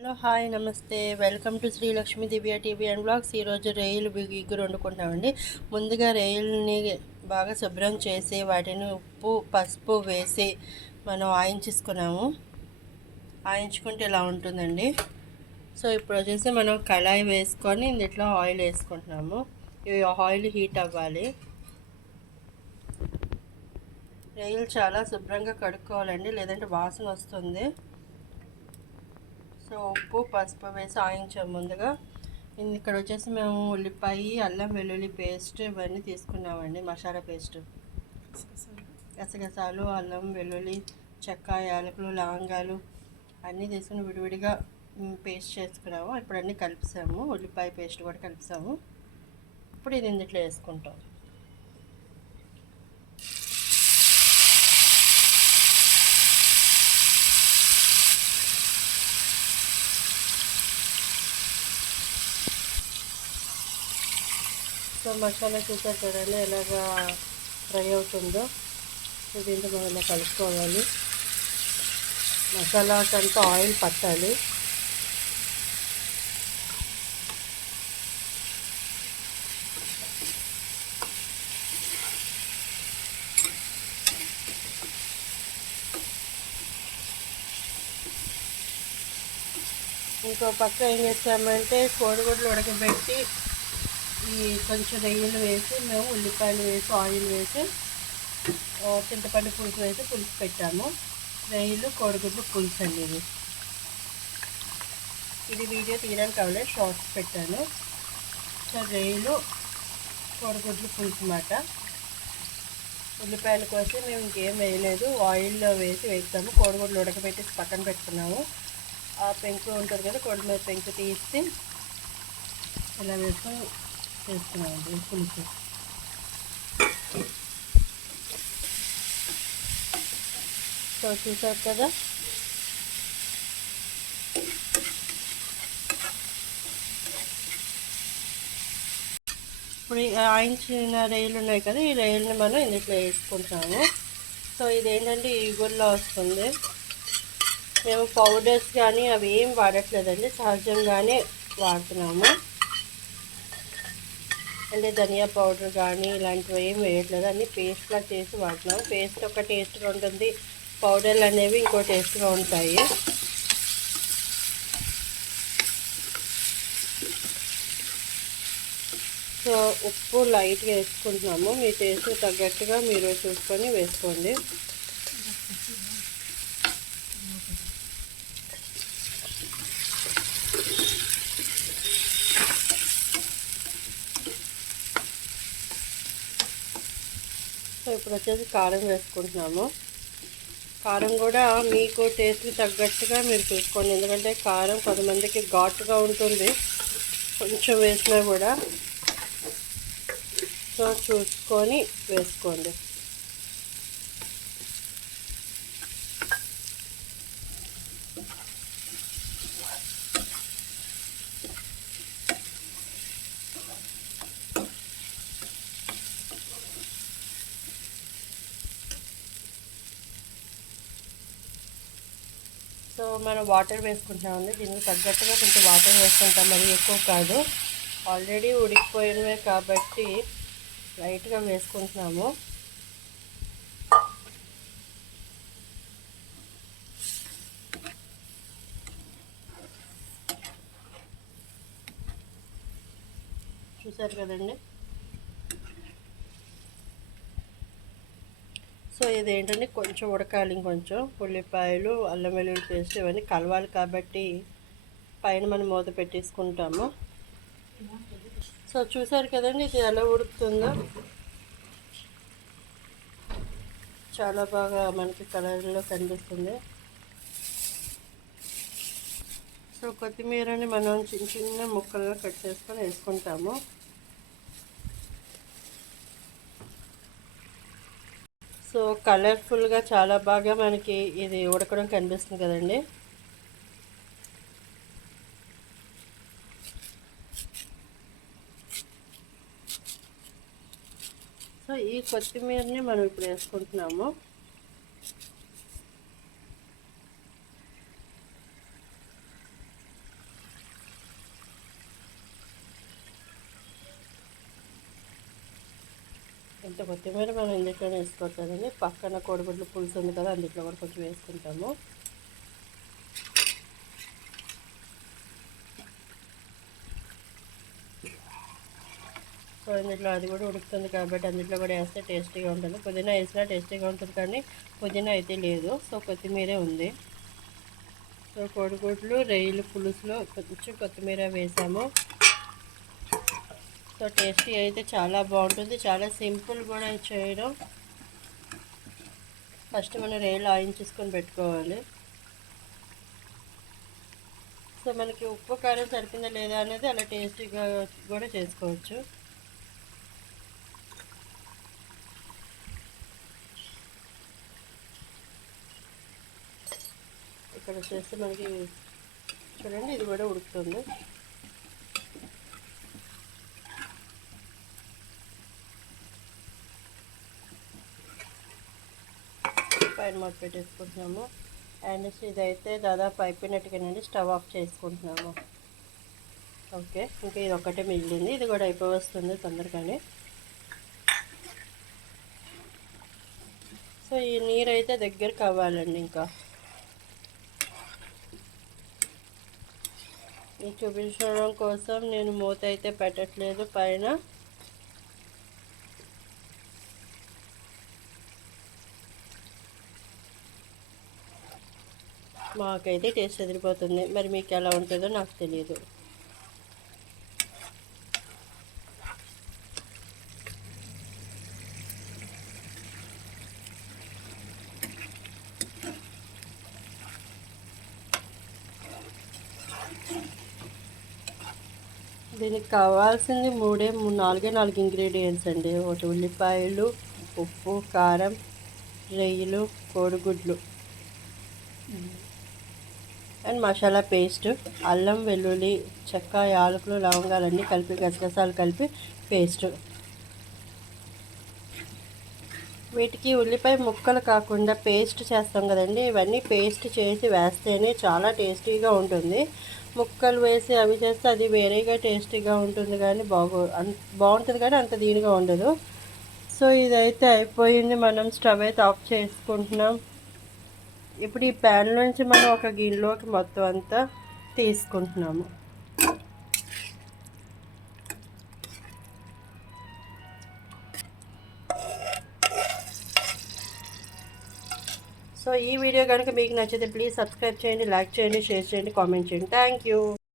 Hello hi నమస్తే welcome to Sri Lakshmi Divya TV and blogs. ఈరోజు రొయ్యలు ఇగురు వండుకుంటామండి. ముందుగా రొయ్యలని బాగా శుభ్రం చేసి వాటిని ఉప్పు పసుపు వేసి మనం ఆయించుకున్నాము. ఆయించుకుంటే ఇలా ఉంటుందండి. సో ఇప్పుడు వచ్చేసి మనం కళాయి వేసుకొని ఇందులో ఆయిల్ వేసుకుంటున్నాము. ఈ ఆయిల్ హీట్ అవ్వాలి. రొయ్యలు చాలా శుభ్రంగా కడుక్కోవాలండి, లేదంటే వాసన వస్తుంది. సో ఉప్పు పసుపు వేసి ఆయించాము ముందుగా. ఇక్కడ వచ్చేసి మేము ఉల్లిపాయ అల్లం వెల్లుల్లి పేస్ట్ ఇవన్నీ తీసుకున్నామండి. మసాలా పేస్ట్, గసగసాలు అల్లం వెల్లుల్లి చెక్క యాలకులు లవంగాలు అన్నీ తీసుకుని విడివిడిగా పేస్ట్ చేసుకున్నాము. ఇప్పుడు అన్నీ కలిపిసాము. ఉల్లిపాయ పేస్ట్ కూడా కలిపిసాము. ఇప్పుడు ఇది ఇందులో వేసుకుంటాం. సో మసాలా చూసారు కదండి ఎలాగా ఫ్రై అవుతుందో. దీంతో మనం ఇలా కలుపుకోవాలి. మసాలాకంతా ఆయిల్ పట్టాలి. ఇంకో పక్క ఏం చేస్తామంటే కోడిగుడ్లు ఉడకబెట్టి ఈ కొంచెం రొయ్యలు వేసి మేము ఉల్లిపాయలు వేసి ఆయిల్ వేసి చింతపండు పులుసు వేసి పులుసు పెట్టాము. రొయ్యలు కోడిగుడ్లు పులుసు అండి ఇది వీడియో తీయడానికి కావాలి, షార్ట్స్ పెట్టాను. సో రొయ్యలు కోడిగుడ్లు పులుసు అన్నమాట. ఉల్లిపాయల కోసం మేము ఇంకేం వేయలేదు, ఆయిల్లో వేస్తాము. కోడిగుడ్లు ఉడకబెట్టి పక్కన పెట్టుకున్నాము. ఆ పెంకు ఉంటుంది కదా, కోడి మీద పెంకు తీసి ఇలా వేసుకొని చేసుకున్నామండి పులుసు. సో చూసారు కదా, ఇప్పుడు ఆయించిన రొయ్యలు ఉన్నాయి కదా, ఈ రొయ్యలని మనం ఇందులో వేసుకుంటాము. సో ఇదేంటంటే ఈగుర్లో వస్తుంది. మేము పౌడర్స్ కానీ అవి ఏం వాడట్లేదండి, సహజంగానే వాడుతున్నాము. అంటే ధనియా పౌడర్ కానీ ఇలాంటివి ఏం వేయట్లేదు, అన్నీ పేస్ట్లా చేసి వాడుతున్నాము. పేస్ట్ ఒక టేస్ట్గా ఉంటుంది, పౌడర్లు అనేవి ఇంకో టేస్ట్గా ఉంటాయి. సో ఉప్పు లైట్గా వేసుకుంటున్నాము. మీ టేస్ట్ తగ్గట్టుగా మీరు చూసుకొని వేసుకోండి. సో ఇప్పుడు వచ్చేసి కారం వేసుకుంటున్నాము. కారం కూడా మీకు టేస్ట్కి తగ్గట్టుగా మీరు చూసుకోండి, ఎందుకంటే కారం కొంతమందికి ఘాటుగా ఉంటుంది కొంచెం వేసినా కూడా. సో చూసుకొని వేసుకోండి. సో మనం వాటర్ వేసుకుంటామండి. దీనికి తగ్గట్టుగా కొంచెం వాటర్ వేసుకుంటాం, మరి ఎక్కువ కాదు. ఆల్రెడీ ఉడికిపోయినవే కాబట్టి లైట్గా వేసుకుంటున్నాము. చూసారు కదండి. సో ఇదేంటంటే కొంచెం ఉడకాలి, ఇంకొంచెం ఉల్లిపాయలు అల్లం వెల్లుల్లి పేస్ట్ ఇవన్నీ కలవాలి కాబట్టి పైన మనం మూత పెట్టేసుకుంటాము. సో చూసారు కదండి ఇది ఎలా ఉడుకుతుందో. చాలా బాగా మనకి కలర్లో కనిపిస్తుంది. సో కొత్తిమీరని మనం చిన్న చిన్న ముక్కలుగా కట్ చేసుకొని వేసుకుంటాము. సో కలర్ఫుల్గా చాలా బాగా మనకి ఇది ఉడకడం కనిపిస్తుంది కదండి. సో ఈ కొత్తిమీరని మనం ఇప్పుడు వేసుకుంటున్నాము. ఇంత కొత్తిమీర మనం ఇందులోనే వేసుకోవట్లేదండి, పక్కన కోడిగుడ్లు పులుసు ఉంది కదా అందులో కూడా కొంచెం వేసుకుంటాము. సో ఇందులో అది కూడా ఉడుకుతుంది కాబట్టి అందులో కూడా వేస్తే టేస్టీగా ఉంటుంది. పుదీనా వేసినా టేస్టీగా ఉంటుంది కానీ పుదీనా అయితే లేదు, సో కొత్తిమీరే ఉంది. సో కోడిగుడ్లు రొయ్యలు పులుసులో కొంచెం కొత్తిమీర వేసాము. సో టేస్టీ అయితే చాలా బాగుంటుంది, చాలా సింపుల్ కూడా చేయడం. ఫస్ట్ మనం రొయ్యలు ఆయించేసుకొని పెట్టుకోవాలి. సో మనకి ఉప్పు కారం సరిపోయిందా లేదా అనేది అలా టేస్టీగా కూడా చేసుకోవచ్చు. ఇక్కడ వచ్చేసి మనకి చూడండి ఇది కూడా ఉడుకుతుంది. పైన మూత పెట్టేసుకుంటున్నాము. అండ్ ఇదైతే దాదాపు అయిపోయినట్టుగానండి, స్టవ్ ఆఫ్ చేసుకుంటున్నాము. ఓకే, ఇంకా ఇది ఒక్కటే మిగిలింది, ఇది కూడా అయిపోవస్తుంది తొందరగానే. సో ఈ నీరు అయితే దగ్గరికి అవ్వాలండి. ఇంకా మీకు చూపించడం కోసం నేను మూత అయితే పెట్టట్లేదు పైన. మాకైతే టేస్ట్ ఎదిరిపోతుంది, మరి మీకు ఎలా ఉంటుందో నాకు తెలియదు. దీనికి కావాల్సింది నాలుగు ఇంగ్రీడియంట్స్ అండి. ఒకటి ఉల్లిపాయలు, ఉప్పు, కారం, రొయ్యలు, కోడిగుడ్లు అండ్ మసాలా పేస్ట్, అల్లం వెల్లుల్లి చెక్క యాలకులు లవంగాలన్నీ కలిపి గసగసాలు కలిపి పేస్ట్. వీటికి ఉల్లిపాయ ముక్కలు కాకుండా పేస్ట్ చేస్తాం కదండి, ఇవన్నీ పేస్ట్ చేసి వేస్తేనే చాలా టేస్టీగా ఉంటుంది. ముక్కలు వేసి అవి చేస్తే అది వేరేగా టేస్టీగా ఉంటుంది కానీ బాగుంటుంది కానీ అంత దీనిగా ఉండదు. సో ఇదైతే అయిపోయింది, మనం స్టవ్ అయితే ఆఫ్ చేసుకుంటున్నాం. ఇప్పుడు ఈ ప్యాన్ నుంచి మనం ఒక గిన్నెలోకి మొత్తం అంతా తీసుకుంటున్నాము. సో ఈ వీడియో కనుక మీకు నచ్చితే ప్లీజ్ సబ్స్క్రైబ్ చేయండి, లైక్ చేయండి, షేర్ చేయండి, కామెంట్ చేయండి. Thank you.